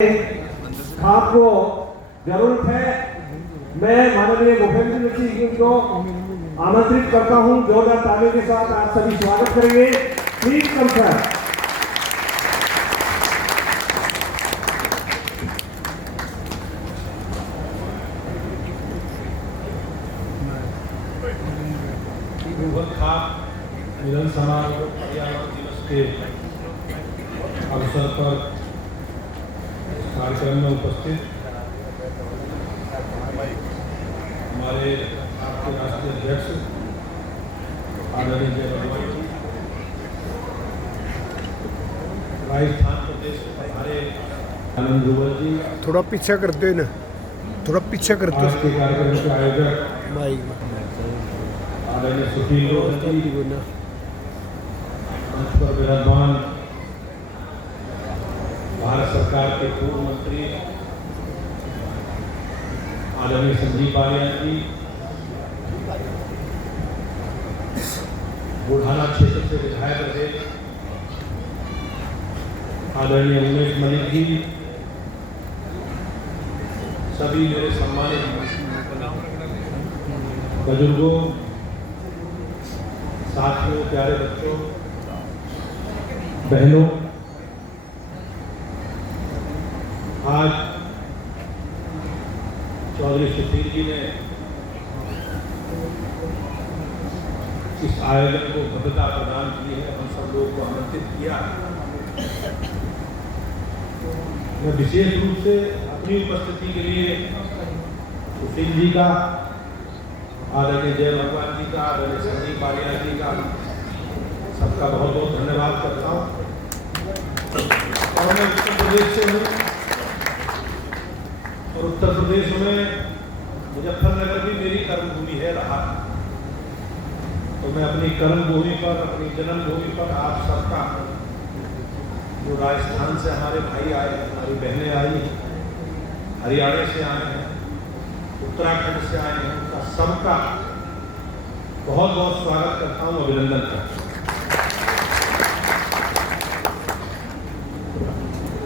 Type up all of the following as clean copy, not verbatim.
आपको जरूरत है। मैं माननीय मुख्यमंत्री जी को आमंत्रित करता हूं। जोरदार तालियों के साथ आप सभी स्वागत करेंगे। Please come sir. मिलन समारोह पर्यावरण दिवस के अवसर पर कार्यक्रम में उपस्थित हमारे आपके राष्ट्रीय अध्यक्ष आदरणीय जय भगवान जी, राजस्थान प्रदेश के हमारे आनंद ग्रोवर जी, थोड़ा पीछे करते ना, थोड़ा पीछे करते आज के कार्यक्रम के आयोजक आदरणीय सुशील जी, मंच पर विराजमान भारत सरकार के पूर्व मंत्री आदरणीय संजीव बालियान जी, बुढ़ाना क्षेत्र से विधायक रहे आदरणीय उमेश मलिक जी, सभी मेरे सम्मानित बुजुर्गों, साथियों, प्यारे बच्चों, बहनों, आज चौधरी सुशील जी ने इस आयोजन को भव्यता प्रदान की है, हम सब लोगों को आमंत्रित किया। मैं विशेष रूप से अपनी उपस्थिति के लिए सुशील जी का, आदरणीय जय भगवान जी का, आदरणीय संजीव बालियान जी का सबका बहुत बहुत धन्यवाद करता हूँ। और मैं उत्तर प्रदेश से हूँ और उत्तर प्रदेश में मुजफ्फरनगर भी मेरी कर्मभूमि है रहा। तो मैं अपनी कर्मभूमि पर, अपनी जन्मभूमि पर आप सबका, जो राजस्थान से हमारे भाई आए, हमारी बहनें आई, हरियाणा से आए हैं, उत्तराखंड से आए हैं, उनका सबका बहुत बहुत स्वागत करता हूँ, अभिनंदन करता हूँ।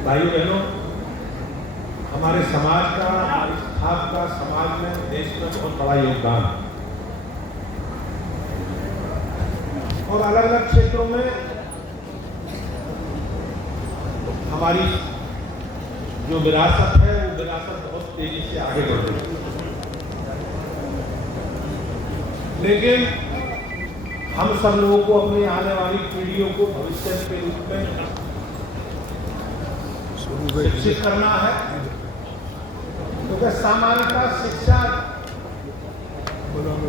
भाइयों बहनों, हमारे समाज का, हमारी स्थाप का समाज में, देश में बहुत बड़ा योगदान है और अलग अलग क्षेत्रों में हमारी जो विरासत है वो विरासत बहुत तेजी से आगे बढ़ रही है। लेकिन हम सब लोगों को अपनी आने वाली पीढ़ियों को भविष्य के रूप में शिक्षित करना है, क्योंकि सामान्यतः शिक्षा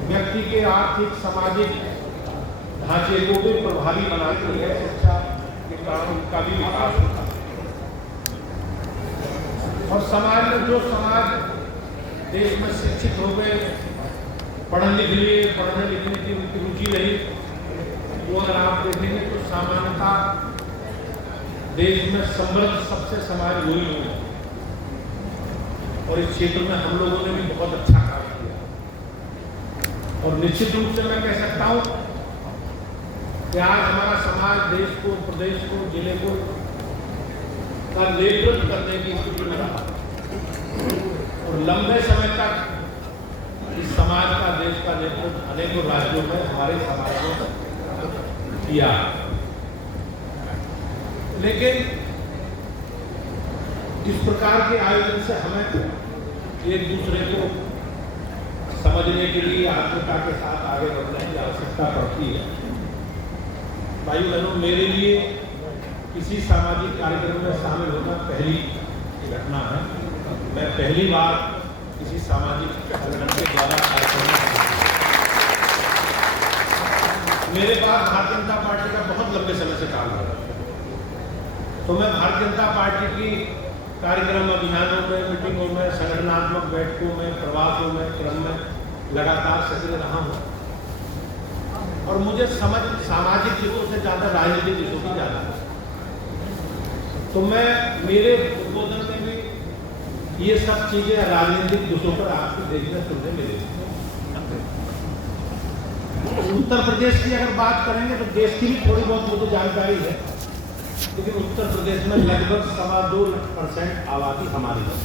व्यक्ति के आर्थिक सामाजिक ढांचे को भी प्रभावी बनाती है। शिक्षा के कारण उनका भी विकास होता है और समाज में जो समाज देश में शिक्षित हो गए, पढ़ने लिखने की उनकी रुचि रही, वो अगर आप देखेंगे तो सामान्यतः देश में समृद्ध सबसे समाज वही लोग हैं और इस क्षेत्र में हम लोगों ने भी बहुत अच्छा कार्य किया। और निश्चित रूप से मैं कह सकता हूं कि आज हमारा समाज देश को, प्रदेश को, जिले को का नेतृत्व करने की स्थिति में रहा और लंबे समय तक इस समाज का, देश का नेतृत्व अनेकों राज्यों में हमारे समाज में किया। लेकिन इस प्रकार के आयोजन से हमें एक दूसरे को समझने के लिए आत्मीयता के साथ आगे बढ़ने की आवश्यकता पड़ती है। भाई बहनों, मेरे लिए किसी सामाजिक कार्यक्रम में शामिल होना पहली घटना है। मैं पहली बार किसी सामाजिक संगठन के द्वारा कार्यक्रम में, मेरे पास भारतीय जनता पार्टी का बहुत लंबे समय से काम है, तो मैं भारतीय जनता पार्टी की कार्यक्रम अभियानों में, मीटिंगों में, संगठनात्मक बैठकों में, प्रवासों में, क्रम में लगातार सक्रिय रहा हूँ और मुझे समझ सामाजिक हितों से ज़्यादा राजनीतिक हितों की ज़्यादा है। तो मैं मेरे उद्बोधन में भी ये सब चीज़ें राजनीतिक विषयों पर आपको देखने सुनने मिलेगी। उत्तर प्रदेश की अगर बात करेंगे तो देश की भी थोड़ी बहुत मुझे जानकारी है। लेकिन उत्तर प्रदेश में लगभग 2.25% आबादी हमारी है।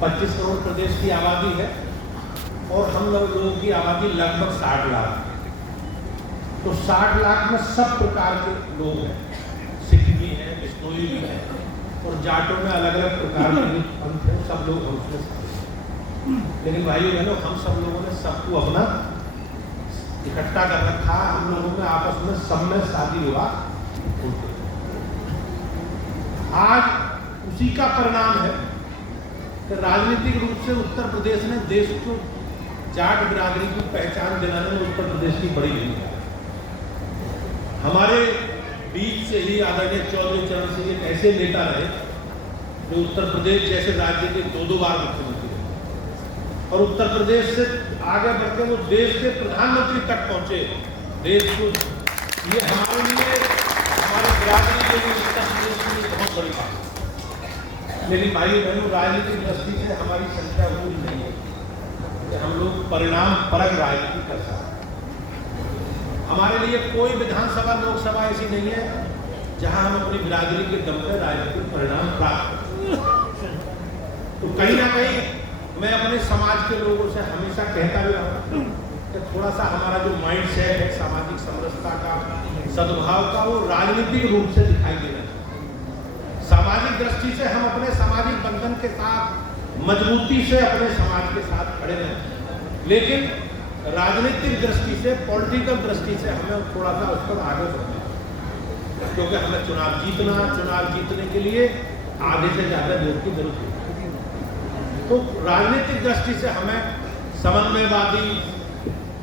25 करोड़ प्रदेश की आबादी है और हम लोगों की आबादी लगभग 60 लाख है। तो 60 लाख में सब प्रकार के लोग हैं, सिख भी हैं, बिश्नोई भी हैं और जाटों में अलग अलग प्रकार के पंथ हैं, सब लोग हम उसमें शामिल। लेकिन भाइयों बहनों, हम सब लोगों ने सबको अपना इकट्ठा कर रखा। हम लोगों में आपस में सब में शादी विवाह होते। आज उसी का परिणाम है कि राजनीतिक रूप से उत्तर प्रदेश ने देश को जाट बिरादरी की पहचान दिलाने में उत्तर प्रदेश की बड़ी भूमिका है। हमारे बीच से ही आदरणीय चौधरी चरण सिंह एक ऐसे नेता रहे जो उत्तर प्रदेश जैसे राज्य के 2 बार मुख्यमंत्री रहे और उत्तर प्रदेश से आगे बढ़कर वो देश के प्रधानमंत्री तक पहुंचे। देश को ये हमारे लिए, हमारे बिरादरी के लिए उत्तर प्रदेश के लिए बहुत बड़ी बात है। लेकिन भाइयों बहनों, राजनीतिक दृष्टि से हमारी संख्या पूरी नहीं है कि हम लोग परिणाम परक राजनीति कर सकते। हमारे लिए कोई विधानसभा लोकसभा ऐसी नहीं है जहां हम अपनी बिरादरी के दम पर राजनीतिक परिणाम प्राप्त करें। तो कहीं ना कहीं मैं अपने समाज के लोगों से हमेशा कहता भी रहा कि थोड़ा सा हमारा जो माइंड सेट है सामाजिक समरसता का, सद्भाव का, वो राजनीतिक रूप से दिखाई देना चाहिए। सामाजिक दृष्टि से हम अपने सामाजिक बंधन के साथ मजबूती से अपने समाज के साथ खड़े रहें, लेकिन राजनीतिक दृष्टि से, पॉलिटिकल दृष्टि से हमें थोड़ा सा उस पर आगे बढ़ना है, क्योंकि हमें चुनाव जीतने के लिए आधे से ज़्यादा वोट की जरूरत है। तो राजनीतिक दृष्टि से हमें समन्वयवादी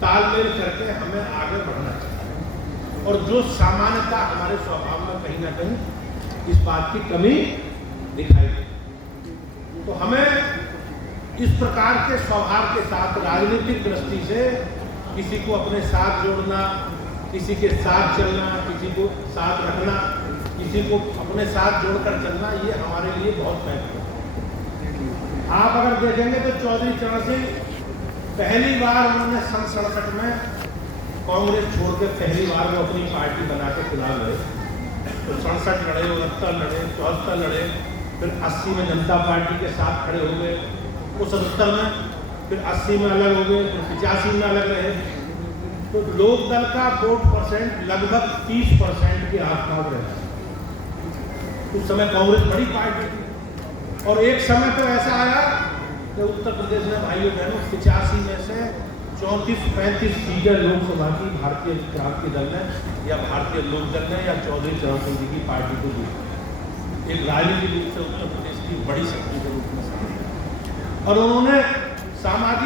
तालमेल करके हमें आगे बढ़ना चाहिए और जो सामान्यता हमारे स्वभाव में कहीं ना कहीं इस बात की कमी दिखाई देती। तो हमें इस प्रकार के स्वभाव के साथ राजनीतिक दृष्टि से किसी को अपने साथ जोड़ना, किसी के साथ चलना, किसी को साथ रखना, किसी को अपने साथ जोड़कर चलना, ये हमारे लिए बहुत महत्वपूर्ण है। आप अगर देखेंगे तो चौधरी चरण सिंह पहली बार उन्होंने सन 67 में कांग्रेस छोड़ के पहली बार वो अपनी पार्टी बना के चुनाव लड़े। तो 67 लड़े, 69 लड़े, 74 लड़े, फिर 80 में जनता पार्टी के साथ खड़े हो गए, वो 77 में, फिर 80 में अलग हो गए, फिर 85 में अलग रहे। तो लोकदल का वोट परसेंट लगभग 30% के आसपास रहा। उस समय कांग्रेस बड़ी पार्टी थी और एक समय तो ऐसा आया कि उत्तर प्रदेश में भाइयों बहनों 85 में से 34-35 सीटें लोकसभा की भारतीय क्रांति दल ने या भारतीय लोकदल ने या चौधरी चरण सिंह जी की पार्टी को दी। एक राजनीतिक रूप से उत्तर प्रदेश की बड़ी शक्ति के रूप में और उन्होंने सामाजिक